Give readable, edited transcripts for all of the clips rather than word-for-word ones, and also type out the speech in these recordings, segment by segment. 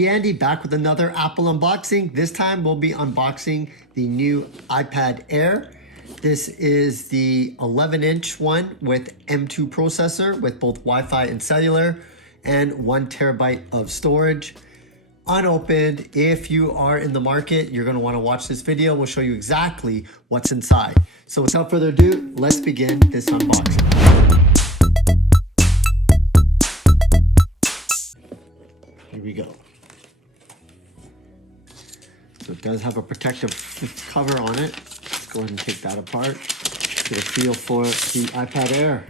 Andy back with another Apple unboxing. This time we'll be unboxing the new iPad Air. This is the 11-inch one with M2 processor with both Wi-Fi and cellular and 1 terabyte of storage. Unopened. If you are in the market, you're going to want to watch this video. We'll show you exactly what's inside. So without further ado, let's begin this unboxing. Here we go. So it does have a protective cover on it. Let's go ahead and take that apart. Get a feel for the iPad Air.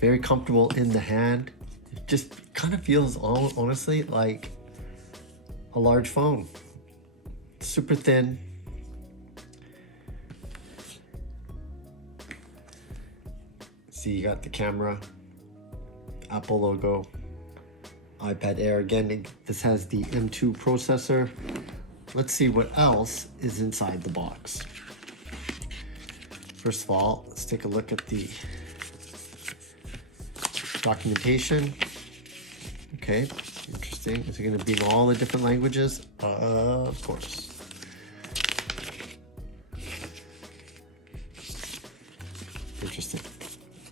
Very comfortable in the hand. It just kind of feels, honestly, like a large phone. Super thin. See, you got the camera, Apple logo, iPad Air. Again, this has the M2 processor. Let's see what else is inside the box. First of all, let's take a look at the documentation. Okay, interesting. Is it going to be in all the different languages? Of course. Interesting.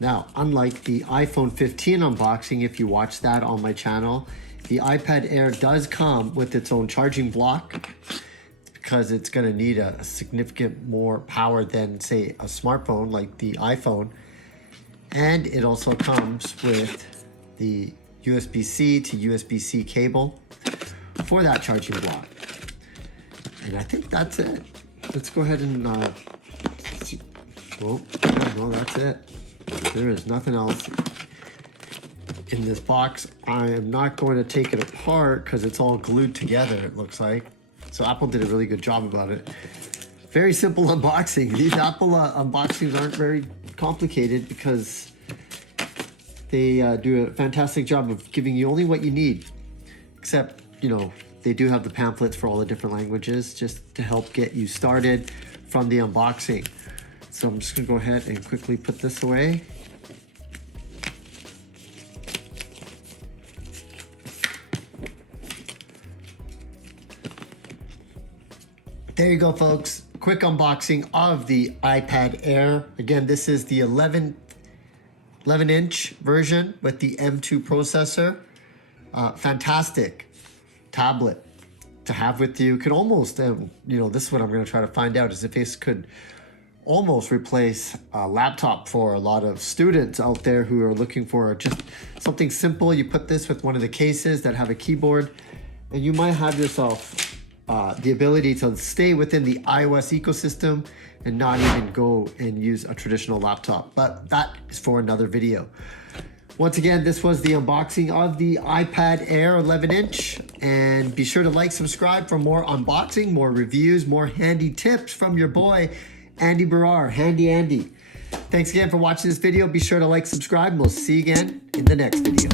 Now, unlike the iPhone 15 unboxing, if you watch that on my channel, the iPad Air does come with its own charging block because it's going to need a significant more power than, say, a smartphone like the iPhone. And it also comes with the USB-C to USB-C cable for that charging block. And I think that's it. Let's go ahead and see. Oh, no, that's it. There is nothing else in this box. I am not going to take it apart because it's all glued together, it looks like. So Apple did a really good job about it. Very simple unboxing. These Apple unboxings aren't very complicated because they do a fantastic job of giving you only what you need. Except, you know, they do have the pamphlets for all the different languages just to help get you started from the unboxing. So I'm just gonna go ahead and quickly put this away. There you go, folks. Quick unboxing of the iPad Air. Again, this is the 11-inch version with the M2 processor. Fantastic tablet to have with you. Could almost, you know, this is what I'm going to try to find out, is if this could almost replace a laptop for a lot of students out there who are looking for just something simple. You put this with one of the cases that have a keyboard, and you might have yourself the ability to stay within the iOS ecosystem and not even go and use a traditional laptop. But that is for another video. Once again, this was the unboxing of the iPad Air 11-inch. And be sure to like, subscribe for more unboxing, more reviews, more handy tips from your boy, Andy Baryer, Handy Andy. Thanks again for watching this video. Be sure to like, subscribe, and we'll see you again in the next video.